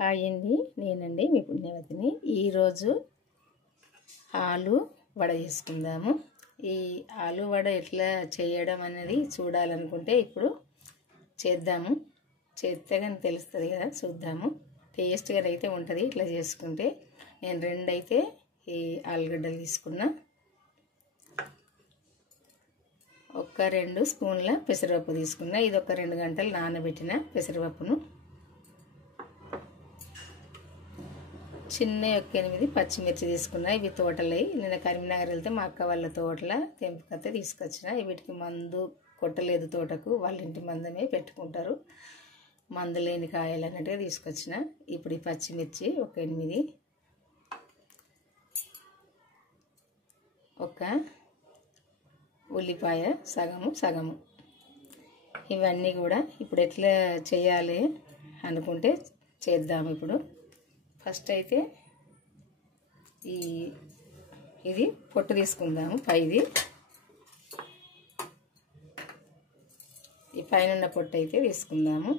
Hi అండి, నేనండి మీ పుణ్యవతిని. ఈరోజు ఆలు వడ చేసుకుందాము. ఈ ఆలు వడ ఎట్లా చేయడం అనేది చూడాలనుకుంటే ఇప్పుడు చేద్దాము. చేస్తే కానీ తెలుస్తుంది కదా, చూద్దాము. టేస్ట్గా అయితే ఉంటుంది ఇట్లా చేసుకుంటే. నేను రెండైతే ఈ ఆలుగడ్డలు తీసుకున్నా. ఒక 2 స్పూన్ల పెసరపప్పు తీసుకున్నా. ఇది ఒక 2 గంటలు నానబెట్టిన పెసరపప్పును. చిన్న 8 పచ్చిమిర్చి తీసుకున్నా. ఇవి తోటలై నిన్న కరీంనగర్ వెళ్తే మా అక్క వాళ్ళ తోటల తెంపుకతే తీసుకొచ్చిన. వీటికి మందు కొట్టలేదు, తోటకు వాళ్ళ ఇంటి మందమే పెట్టుకుంటారు, మందు లేని కాయలు అన్నట్టుగా తీసుకొచ్చిన. ఇప్పుడు ఈ పచ్చిమిర్చి ఒక 8, ఒక ఉల్లిపాయ సగము. ఇవన్నీ కూడా ఇప్పుడు ఎట్లా చేయాలి అనుకుంటే చేద్దాము. ఇప్పుడు ఫస్ట్ అయితే ఇది పొట్టు తీసుకుందాము. ఈ పైన ఉన్న పొట్టు అయితే తీసుకుందాము.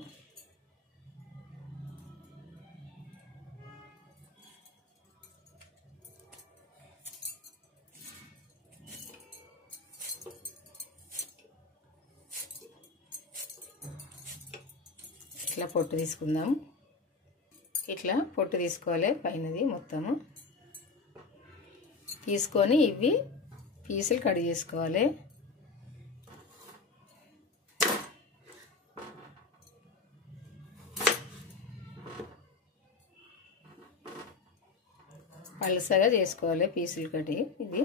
ఇట్లా పొట్టు తీసుకుందాము. ఇట్లా పొట్టు తీసుకోవాలి, పైనది మొత్తము తీసుకొని ఇవి పీసులు కట్ చేసుకోవాలి. పలుసగా చేసుకోవాలి పీసులు కట్టి. ఇది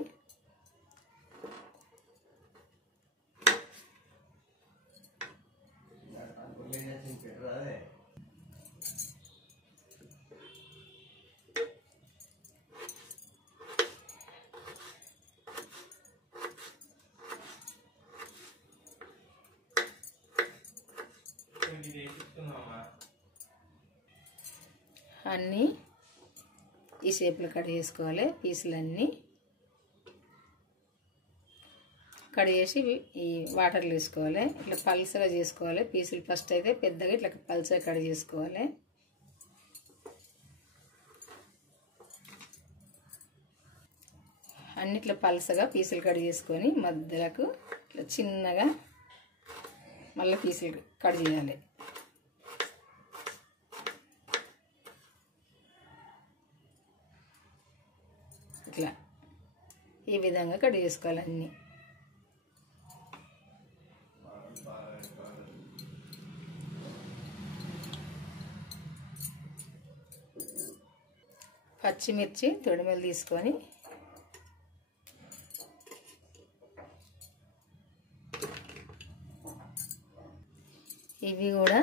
అన్నీ ఈ షేప్లో కట్ చేసుకోవాలి. పీసులన్నీ కట్ చేసి ఈ వాటర్లో వేసుకోవాలి. ఇట్లా పల్సగా చేసుకోవాలి పీసులు. ఫస్ట్ అయితే పెద్దగా ఇట్లా పల్సగా కట్ చేసుకోవాలి. అన్నిట్లో పల్సగా పీసులు కట్ చేసుకొని మధ్యలకు ఇట్లా చిన్నగా మళ్ళీ పీసులు కట్ చేయాలి. ఇట్లా ఈ విధంగా కట్ చేసుకోవాలి అన్నీ. పచ్చిమిర్చి తొడిమెలు తీసుకొని ఇవి కూడా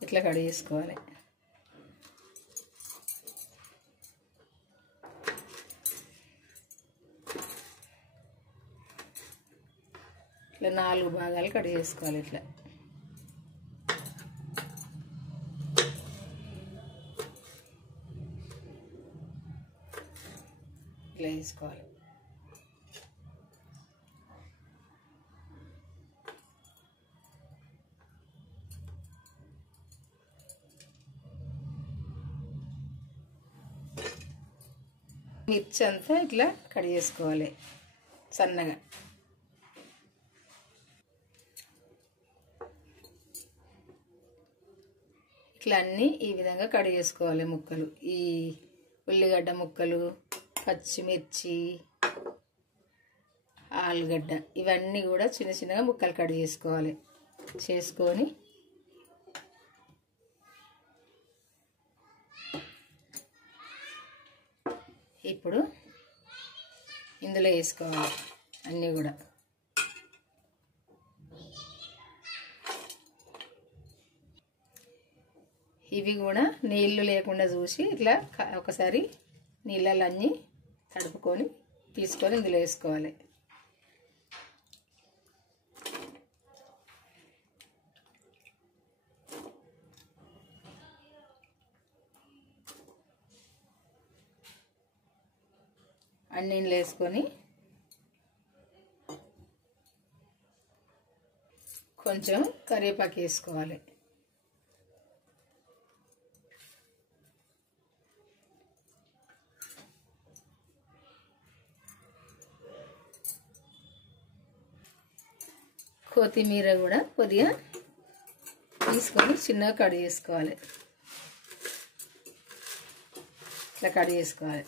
ఇట్లా కట్ చేసుకోవాలి. ఇట్లా 4 భాగాలు కట్ చేసుకోవాలి. ఇట్లా వేసుకోవాలి. మిర్చి అంతా ఇట్లా కట్ చేసుకోవాలి సన్నగా. ఇట్లా అన్నీ ఈ విధంగా కట్ చేసుకోవాలి ముక్కలు. ఈ ఉల్లిగడ్డ ముక్కలు, పచ్చిమిర్చి, ఆలుగడ్డ ఇవన్నీ కూడా చిన్న చిన్నగా ముక్కలు కట్ చేసుకోవాలి. చేసుకొని ఇప్పుడు ఇందులో వేసుకోవాలి అన్నీ కూడా. ఇవి కూడా నీళ్లు లేకుండా చూసి ఇట్లా ఒకసారి నీళ్ళల్లో అన్నీ తడుపుకొని తీసుకొని ఇందులో వేసుకోవాలి. అన్నీ వేసుకొని కొంచెం కరివేపాకు వేసుకోవాలి. కొత్తిమీర కూడా కొద్దిగా తీసుకొని చిన్నగా కట్ చేసుకోవాలి. ఇట్లా కట్ చేసుకోవాలి.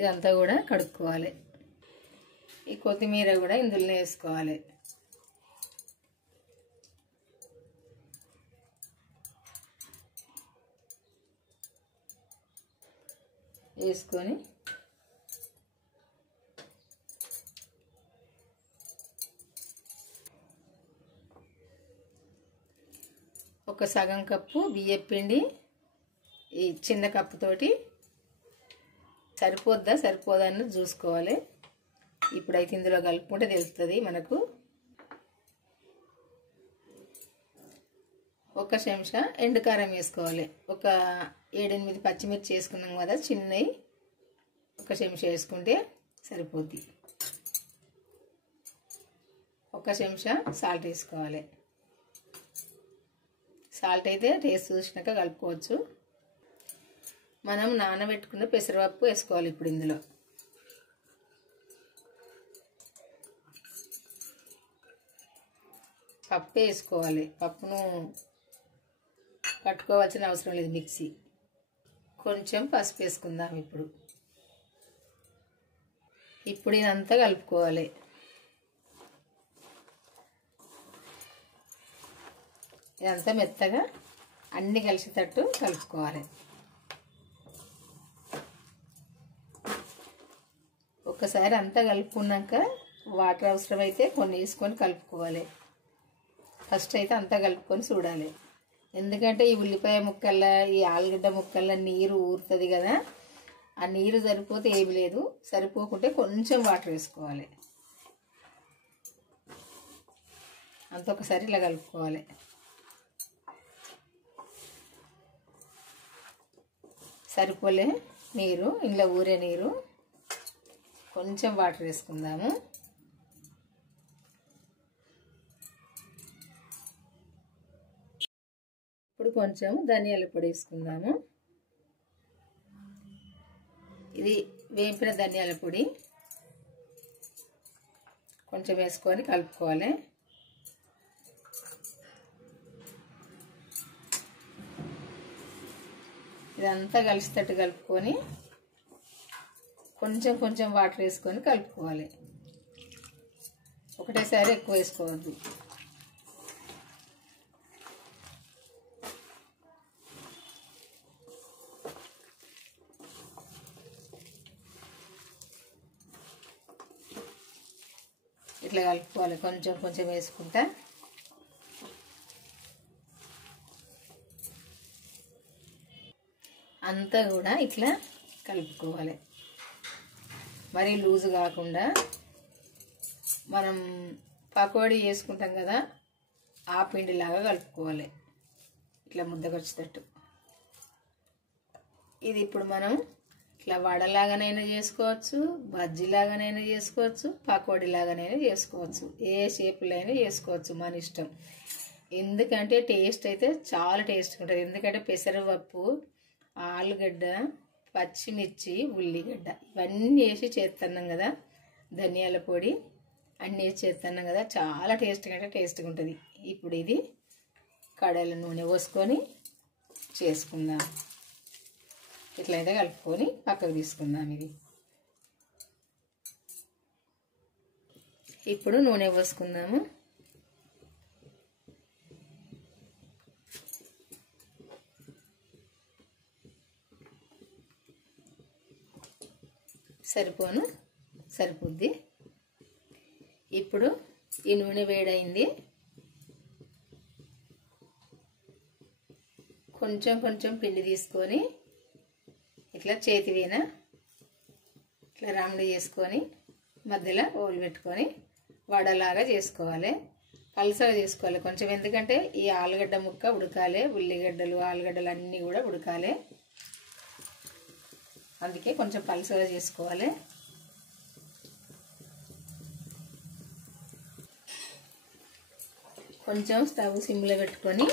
ఇదంతా కూడా కడుక్కోవాలి. ఈ కొత్తిమీర కూడా ఇందులో వేసుకోవాలి. వేసుకొని ఒక సగం కప్పు బియ్యం పిండి ఈ చిన్న కప్పుతోటి సరిపోదా అని చూసుకోవాలి. ఇప్పుడైతే ఇందులో కలుపుకుంటే తెలుస్తుంది మనకు. ఒక చెంచా ఎండుకారం వేసుకోవాలి. ఒక 7-8 పచ్చిమిర్చి వేసుకున్నాం కదా చిన్నవి, ఒక చెంచా వేసుకుంటే సరిపోద్ది. ఒక చెంచా సాల్ట్ వేసుకోవాలి. సాల్ట్ అయితే టేస్ట్ చూసినాక కలుపుకోవచ్చు. మనం నానబెట్టుకున్న పెసరపప్పు వేసుకోవాలి ఇప్పుడు ఇందులో. పప్పు వేసుకోవాలి. పప్పును పట్టుకోవాల్సిన అవసరం లేదు మిక్సీ. కొంచెం పసుపు వేసుకుందాం ఇప్పుడు. ఇదంతా కలుపుకోవాలి. ఇదంతా మెత్తగా అన్నీ కలిసేటట్టు కలుపుకోవాలి. ఒక్కసారి అంతా కలుపుకున్నాక వాటర్ అవసరమైతే కొన్ని వేసుకొని కలుపుకోవాలి. ఫస్ట్ అయితే అంతా కలుపుకొని చూడాలి. ఎందుకంటే ఈ ఉల్లిపాయ ముక్కల ఈ ఆలుగడ్డ ముక్కల నీరు ఊరుతుంది కదా, ఆ నీరు సరిపోతే ఏమి లేదు, సరిపోకుంటే కొంచెం వాటర్ వేసుకోవాలి. అంత ఒకసారి ఇలా కలుపుకోవాలి. సరిపోలే నీరు, ఇంట్లో ఊరే నీరు, కొంచెం వాటర్ వేసుకుందాము. ఇప్పుడు కొంచెం ధనియాల పొడి వేసుకుందాము. ఇది వేంపిన ధనియాల పొడి కొంచెం వేసుకొని కలుపుకోవాలి. ఇదంతా కలిసేటట్టు కలుపుకొని కొంచెం కొంచెం వాటర్ వేసుకొని కలుపుకోవాలి. ఒకటేసారి ఎక్కువ వేసుకోవద్దు. ఇట్లా కలుపుకోవాలి. కొంచెం కొంచెం వేసుకుంటా అంతా కూడా ఇట్లా కలుపుకోవాలి. మరీ లూజు కాకుండా మనం పకోడీ వేసుకుంటాం కదా ఆ పిండిలాగా కలుపుకోవాలి. ఇట్లా ముద్దకొచ్చేటట్టు. ఇది ఇప్పుడు మనం ఇట్లా వడలాగానైనా చేసుకోవచ్చు, బజ్జీలాగానైనా చేసుకోవచ్చు, పకోడీలాగానైనా చేసుకోవచ్చు. ఏ షేపులో అయినా చేసుకోవచ్చు, మన ఇష్టం. ఎందుకంటే టేస్ట్ అయితే చాలా టేస్ట్గా ఉంటుంది. ఎందుకంటే పెసరపప్పు, ఆలుగడ్డ, పచ్చిమిర్చి, ఉల్లిగడ్డ ఇవన్నీ వేసి చేస్తున్నాం కదా, ధనియాల పొడి అన్నీ వేసి చేస్తున్నాం కదా, చాలా టేస్ట్గా అంటే టేస్ట్గా ఉంటుంది. ఇప్పుడు ఇది కడాయిలో నూనె పోసుకొని చేసుకుందాం. ఇట్లయితే కలుపుకొని పక్కకు తీసుకుందాం. ఇది ఇప్పుడు నూనె పోసుకుందాము. సరిపోద్ది. ఇప్పుడు ఈ నూనె వేడైంది. కొంచెం కొంచెం పిండి తీసుకొని ఇట్లా చేతి వీన ఇట్లా రౌండ్ చేసుకొని మధ్యలో ఓలు పెట్టుకొని వడలాగా చేసుకోవాలి. పల్సగా చేసుకోవాలి కొంచెం, ఎందుకంటే ఈ ఆలుగడ్డ ముక్క ఉడకాలి, ఉల్లిగడ్డలు ఆలుగడ్డలు అన్నీ కూడా ఉడకాలి. అందుకే కొంచెం పల్సగా చేసుకోవాలి. కొంచెం స్టవ్ సిమ్లో పెట్టుకొని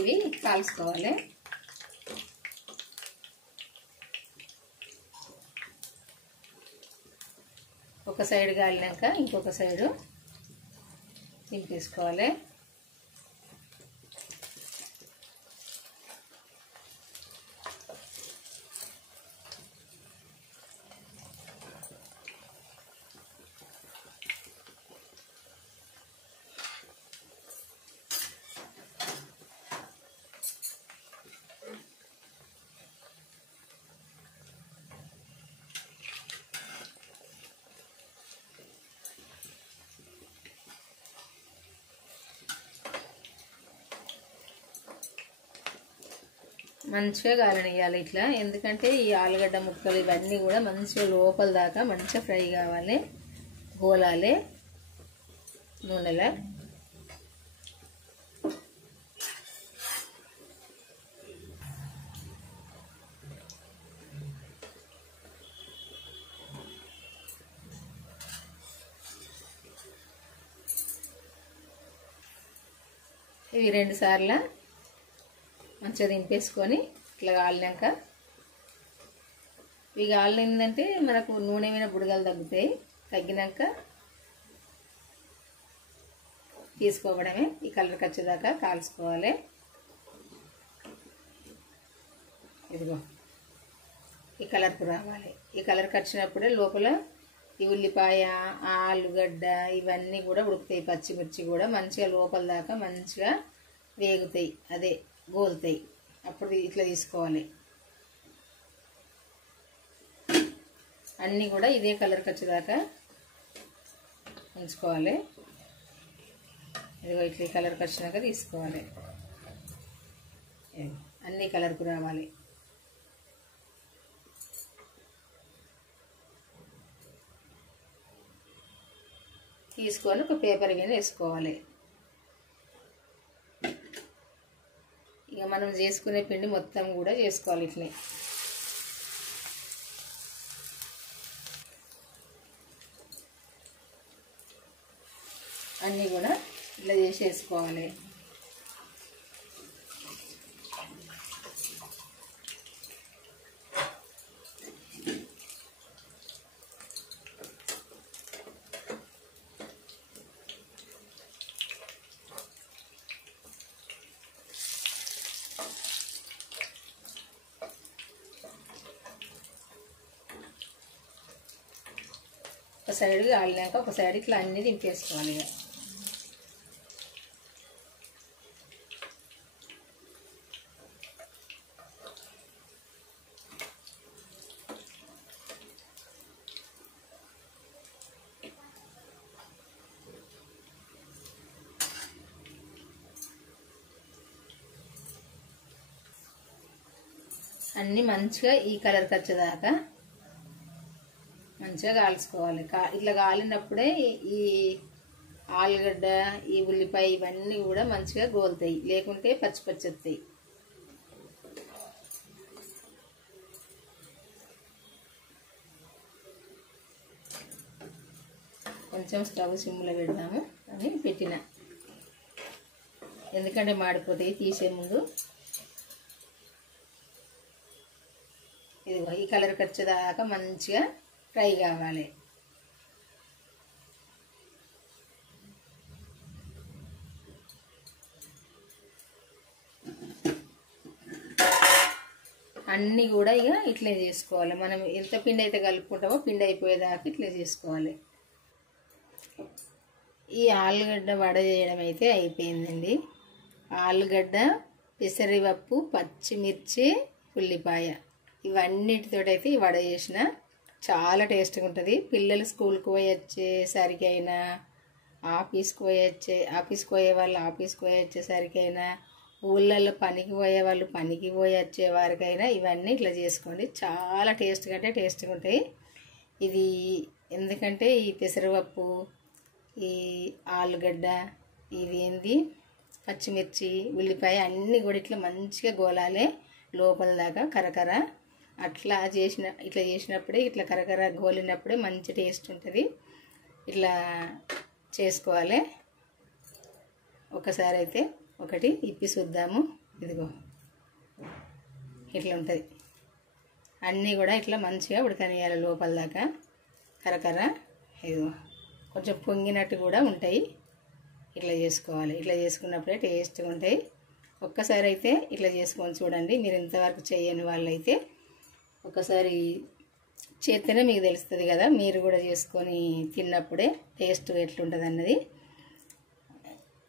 ఇవి కాల్చుకోవాలి. ఒక సైడ్ కాలినాక ఇంకొక సైడు తింపేసుకోవాలి. మంచిగా కాలనియాలి ఇట్లా, ఎందుకంటే ఈ ఆలుగడ్డ ముక్కలు ఇవన్నీ కూడా మంచిగా లోపల దాకా మంచిగా ఫ్రై కావాలి, గోలాలి నూనెలో. ఇవి 2 సార్లు మంచిగా దింపేసుకొని ఇట్లా కాలినాక, ఇవి కాలిందంటే మనకు నూనె మీద బుడగలు తగ్గుతాయి. తగ్గినాక తీసుకోవడమే. ఈ కలర్కి వచ్చేదాకా కాల్చుకోవాలి. ఇదిగో ఈ కలర్కు రావాలి. ఈ కలర్కి వచ్చినప్పుడే లోపల ఈ ఉల్లిపాయ, ఆలుగడ్డ ఇవన్నీ కూడా ఉడుకుతాయి. పచ్చిమిర్చి కూడా మంచిగా లోపల దాకా మంచిగా వేగుతాయి, అదే గోలుతాయి. అప్పుడు ఇట్లా తీసుకోవాలి. అన్నీ కూడా ఇదే కలర్కి వచ్చేదాకా ఉంచుకోవాలి. ఇదిగో ఇట్లా కలర్కి వచ్చినాక తీసుకోవాలి. అన్ని కలర్కు రావాలి. తీసుకొని ఒక పేపర్ మీద వేసుకోవాలి. ఇక మనం చేసుకునే పిండి మొత్తం కూడా చేసుకోవాలి ఇట్లనే. అన్నీ కూడా ఇట్లా చేసేసుకోవాలి. ఒక సైడ్ కాలినాక ఒక సైడ్ ఇట్లా అన్నీ దింపేసుకోవాలి. ఇక అన్నీ మంచిగా ఈ కలర్కి వచ్చేదాకా మంచిగా కాల్చుకోవాలి. ఇట్లా కాలినప్పుడే ఈ ఆలుగడ్డ, ఈ ఉల్లిపాయ ఇవన్నీ కూడా మంచిగా గోలుతాయి, లేకుంటే పచ్చి పచ్చి వస్తాయి. కొంచెం స్టవ్ సిమ్లో పెడదాము అని పెట్టిన, ఎందుకంటే మాడిపోతాయి తీసే ముందు. ఇదిగో ఈ కలర్కి వచ్చేదాకా మంచిగా ఫ్రై కావాలి. అన్నీ కూడా ఇక ఇట్లే చేసుకోవాలి. మనం ఎంత పిండి అయితే కలుపుకుంటామో పిండి అయిపోయేదాకా ఇట్లే చేసుకోవాలి. ఈ ఆలుగడ్డ వడ చేయడం అయితే అయిపోయిందండి. ఆలుగడ్డ, పెసరపప్పు, పచ్చిమిర్చి, ఉల్లిపాయ ఇవన్నిటితోటైతే ఈ వడ చేసిన చాలా టేస్ట్గా ఉంటుంది. పిల్లలు స్కూల్కి పోయి వచ్చేసరికి అయినా, ఆఫీస్కి పోయే వాళ్ళు ఆఫీస్కి పోయి వచ్చేసరికైనా, ఊళ్ళల్లో పనికి పోయే వాళ్ళు పనికి పోయి వచ్చే వారికైనా ఇవన్నీ ఇట్లా చేసుకోండి. చాలా టేస్ట్గా అంటే టేస్ట్గా ఉంటాయి. ఇది ఎందుకంటే ఈ పెసరపప్పు, ఈ ఆలుగడ్డ, ఇది ఏంది పచ్చిమిర్చి, ఉల్లిపాయ అన్నీ కూడా ఇట్లా మంచిగా గోలాలి లోపల దాకా కరకర. ఇట్లా చేసినప్పుడే ఇట్లా కరకర గోలినప్పుడే మంచి టేస్ట్ ఉంటుంది. ఇట్లా చేసుకోవాలి. ఒకసారి అయితే ఒకటి ఇప్పి చూద్దాము. ఇదిగో ఇట్లా ఉంటుంది. అన్నీ కూడా ఇట్లా మంచిగా ఉడకనియాలి లోపల దాకా కరకర. ఇదిగో కొంచెం పొంగినట్టు కూడా ఉంటాయి. ఇట్లా చేసుకోవాలి. ఇట్లా చేసుకున్నప్పుడే టేస్ట్గా ఉంటాయి. ఒక్కసారి అయితే ఇట్లా చేసుకొని చూడండి. మీరు ఇంతవరకు చేయని వాళ్ళైతే ఒకసారి చేస్తేనే మీకు తెలుస్తుంది కదా. మీరు కూడా చేసుకొని తిన్నప్పుడే టేస్ట్ ఎట్లుంటుంది అన్నది.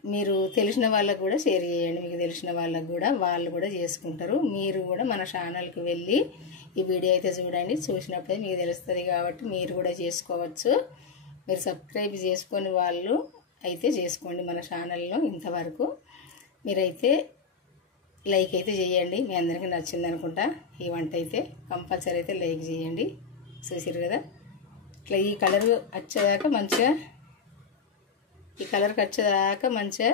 మీరు తెలిసిన వాళ్ళకు కూడా షేర్ చేయండి. మీకు తెలిసిన వాళ్ళకు కూడా వాళ్ళు కూడా చేసుకుంటారు. మీరు కూడా మన ఛానల్కి వెళ్ళి ఈ వీడియో అయితే చూడండి. చూసినప్పుడే మీకు తెలుస్తుంది కాబట్టి మీరు కూడా చేసుకోవచ్చు. మీరు సబ్స్క్రైబ్ చేసుకొని వాళ్ళు అయితే చేసుకోండి మన ఛానల్లో. ఇంతవరకు మీరైతే లైక్ అయితే చేయండి. మీ అందరికీ నచ్చింది అనుకుంటా. ఈ వంట అయితే కంపల్సరీ అయితే లైక్ చేయండి. చూసారు కదా, ఇట్లా ఈ కలర్ వచ్చేదాకా మంచిగా, ఈ కలర్కి వచ్చేదాకా మంచిగా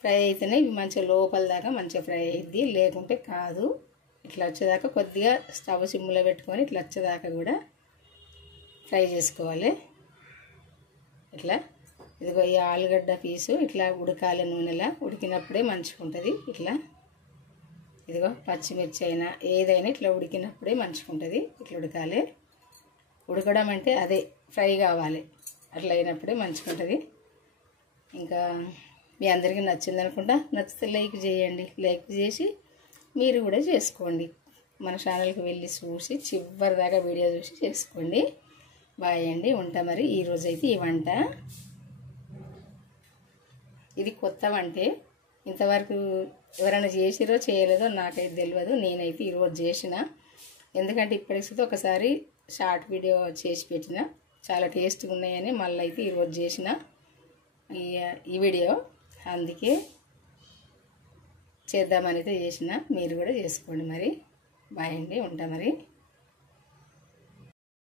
ఫ్రై అయితేనే ఇవి మంచిగా లోపల దాకా మంచిగా ఫ్రై అయ్యిద్ది. లేకుంటే కాదు. ఇట్లా వచ్చేదాకా కొద్దిగా స్టవ్ సిమ్లో పెట్టుకొని ఇట్లా వచ్చేదాకా కూడా ఫ్రై చేసుకోవాలి. ఇట్లా ఇదిగో ఈ ఆలుగడ్డ పీసు ఇట్లా ఉడకాలి నూనెలా. ఉడికినప్పుడే మంచిగా ఉంటుంది. ఇట్లా ఇదిగో పచ్చిమిర్చి అయినా ఏదైనా ఇట్లా ఉడికినప్పుడే మంచిగా ఉంటుంది. ఇట్లా ఉడకాలి. ఉడకడం అంటే అదే ఫ్రై కావాలి. అట్లా అయినప్పుడే మంచిగా ఉంటుంది. ఇంకా మీ అందరికీ నచ్చింది అనుకుంటా. నచ్చితే లైక్ చేయండి. లైక్ చేసి మీరు కూడా చేసుకోండి. మన ఛానల్కి వెళ్ళి చూసి చివరి దాకా వీడియో చూసి చేసుకోండి. బాయ్ అండి, ఉంటా మరి. ఈరోజైతే ఈ వంట ఇది కొత్త వంటే. ఇంతవరకు ఎవరైనా చేసిరో చేయలేదో నాకైతే తెలియదు. నేనైతే ఈరోజు చేసిన. ఎందుకంటే ఇప్పటికి ఒకసారి షార్ట్ వీడియో చేసి పెట్టిన, చాలా టేస్ట్గా ఉన్నాయని మళ్ళీ అయితే ఈరోజు చేసిన ఈ వీడియో. అందుకే చేద్దామని అయితే చేసిన. మీరు కూడా చేసుకోండి మరి. బాయ్ అండి, ఉంటా మరి.